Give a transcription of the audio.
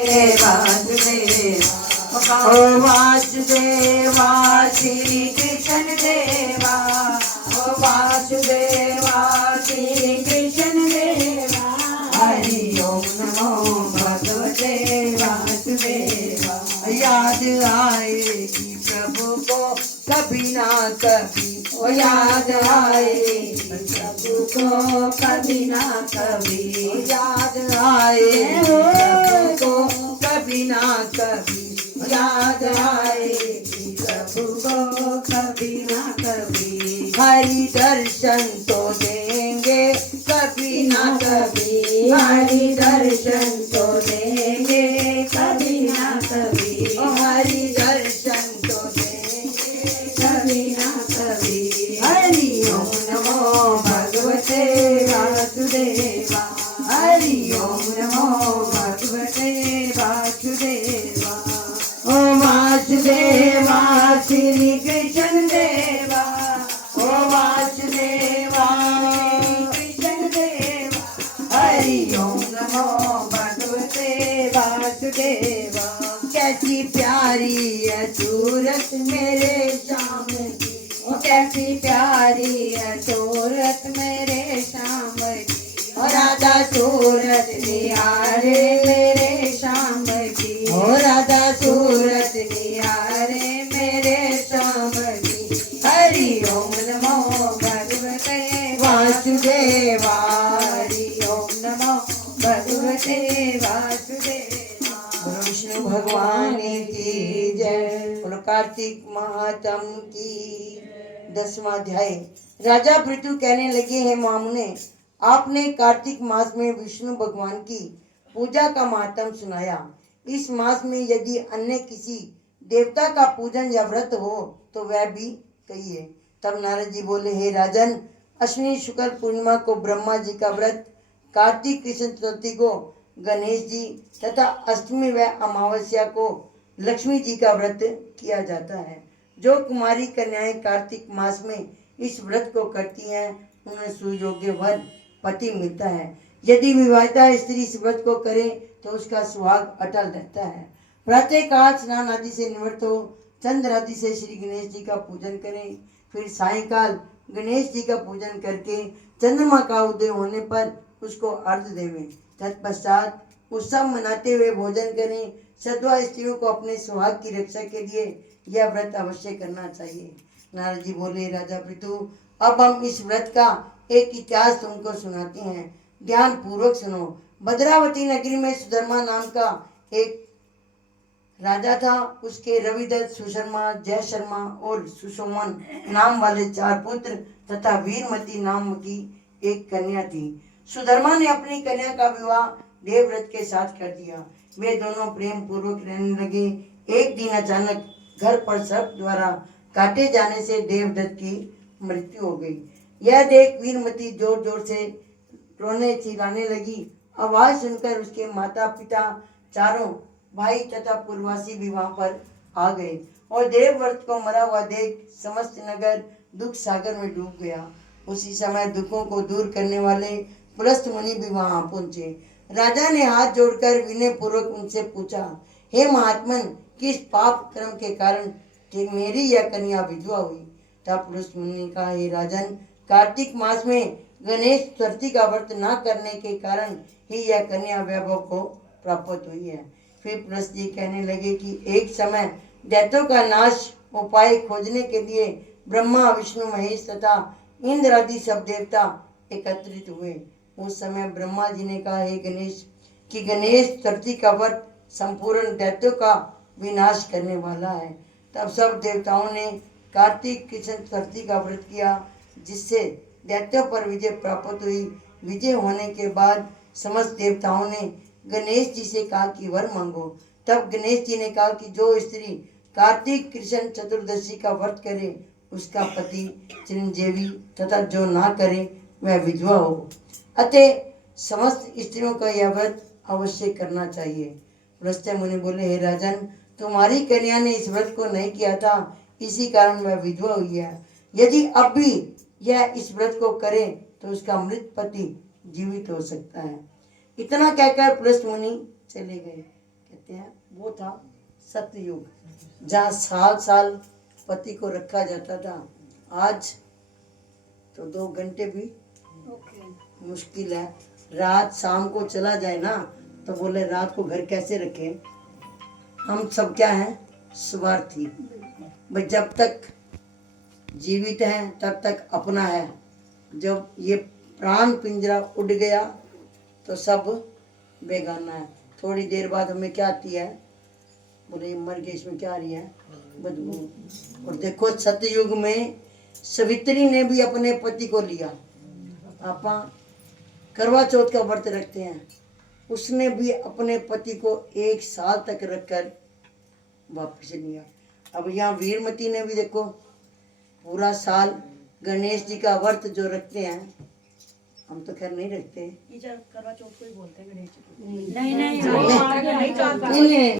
वासुदेवा ओ वासुदेवा श्री कृष्ण देवा ओ वासुदेवा श्री कृष्ण देवा हरि ओम नमो भगवते वासुदेवा। याद आएगी प्रभु को कभी ना कभी, ओ याद आएगी प्रभु को कभी ना कभी, याद आएगी प्रभु को कभी ना कभी, याद आएगी प्रभु को कभी ना कभी। हरि दर्शन तो देंगे कभी ना कभी, हरि दर्शन तो देंगे कभी ना कभी, हरि दर्शन तो देंगे कभी ना कभी। हरि ओम नमो भगवते वासुदेवा, हरि ओम नमो भगवते वासुदेवा। ओ वासुदेवा श्री कृष्ण देवा, ओ वासुदेवा श्री कृष्ण देवा, हरि ओम नमो भगवते वासुदेवा। कैसी प्यारी है सूरत मेरे श्याम की, ओ कैसी प्यारी है सूरत मेरे श्याम की, ओ राधा सूरत निहारे मेरे श्याम की, ओ राधा सूरत निहारे मेरे श्याम की। हरि ओम नमो भगवते वासुदेवा, हरि ओम नमो भगवते वासुदेवा। विष्णु भगवान की जय। और कार्तिक महात्म की 10वां अध्याय। राजा पृथु कहने लगे, हैं मामुने, आपने कार्तिक मास में विष्णु भगवान की पूजा का महात्म सुनाया। इस मास में यदि अन्य किसी देवता का पूजन या व्रत हो तो वह भी कहिए। तब नारद जी बोले, हे राजन, अश्विनी शुक्ल पूर्णिमा को ब्रह्मा जी का व्रत, कार्तिक कृष्ण चतुर्थी को गणेश जी तथा अष्टमी व अमावस्या को लक्ष्मी जी का व्रत किया जाता है। जो कुमारी कन्याएं कार्तिक मास में इस व्रत को करती हैं उन्हें सुयोग्य वर पति मिलता है। यदि विवाहिता स्त्री इस व्रत को करे तो उसका सुहाग अटल रहता है। प्रातः काल स्नान आदि से निवृत्त हो चंद्र आदि से श्री गणेश जी का पूजन करें। फिर सायंकाल गणेश जी का पूजन करके चंद्रमा का उदय होने पर उसको अर्घ्य देवें। तत्पश्चात उत्सव मनाते हुए भोजन करें। सद्वा स्त्रियों को अपने सुहाग की रक्षा के लिए यह व्रत अवश्य करना चाहिए। नारद जी बोले, राजा पृथु, अब हम इस व्रत का एक इतिहास तुमको सुनाते हैं, ध्यान पूर्वक सुनो। भद्रावती नगरी में सुधर्मा नाम का एक राजा था। उसके रविदत्त, सुशर्मा, जय शर्मा और सुशोमन नाम वाले 4 पुत्र तथा वीरमती नाम की एक कन्या थी। सुधर्मा ने अपनी कन्या का विवाह देवव्रत के साथ कर दिया। वे दोनों प्रेम पूर्वक रहने लगे। एक दिन अचानक घर पर सर्प द्वारा काटे जाने से देवदत्त की मृत्यु हो गई। यह देख वीरमती जोर जोर से रोने चिल्लाने लगी। आवाज सुनकर उसके माता पिता, चारों भाई तथा पूर्ववासी भी वहां पर आ गए और देवव्रत को मरा हुआ देख समस्त नगर दुख सागर में डूब गया। उसी समय दुखों को दूर करने वाले पुलस्त मुनि भी वहां पहुंचे। राजा ने हाथ जोड़कर विनय पूर्वक उनसे पूछा, हे महात्मन, किस पाप कर्म के कारण मेरी यह कन्या विधवा हुई? तब पुलस्त मुनि ने कहा, हे राजन, कार्तिक मास में गणेश चतुर्थी का व्रत न करने के कारण ही यह कन्या वैभव को प्राप्त हुई है। फिर पुलस्त जी कहने लगे कि एक समय दैत्यों का नाश उपाय खोजने के लिए ब्रह्मा, विष्णु, महेश तथा इंद्र आदि सब देवता एकत्रित हुए। उस समय ब्रह्मा जी ने कहा, हे गणेश, कि गणेश चतुर्थी का व्रत संपूर्ण दैत्यों का विनाश करने वाला है। तब सब देवताओं ने कार्तिक कृष्ण चतुर्थी का व्रत किया, जिससे दैत्यों पर विजय प्राप्त हुई। विजय होने के बाद समस्त देवताओं ने गणेश जी से कहा कि वर मांगो। तब गणेश जी ने कहा कि जो स्त्री कार्तिक कृष्ण चतुर्दशी का व्रत करे उसका पति चिरंजीवी तथा जो ना करे वह विधवा हो। अतः समस्त स्त्रियों का यह व्रत अवश्य करना चाहिए। पुलस्त मुनि बोले, हे राजन, तुम्हारी कन्या ने इस व्रत को नहीं किया था, इसी कारण वह विधवा हुई है। यदि अब भी यह इस व्रत को करे तो उसका मृत पति जीवित हो सकता है। इतना कहकर पुलस्त मुनि चले गए। कहते हैं वो था सतयुग, जहाँ साल साल पति को रखा जाता था। आज तो 2 घंटे भी मुश्किल है। रात शाम को चला जाए ना तो बोले रात को घर कैसे रखे। हम सब क्या हैं, स्वार्थी। भाई जब तक जीवित हैं तब तक अपना है, जब ये प्राण पिंजरा उड़ गया तो सब बेगाना है। थोड़ी देर बाद हमें क्या आती है, बोले मर गए, इसमें क्या आ रही है, बदबू। और देखो सतयुग में सवित्री ने भी अपने पति को लिया। आपा करवा चौथ का व्रत रखते हैं, उसने भी अपने पति को 1 साल तक रखकर वापस लिया। अब यहाँ वीरमती ने भी देखो पूरा साल गणेश जी का व्रत जो रखते हैं, हम तो खैर नहीं रखते। करवा चौथ को ही बोलते हैं गणेश जी को। नहीं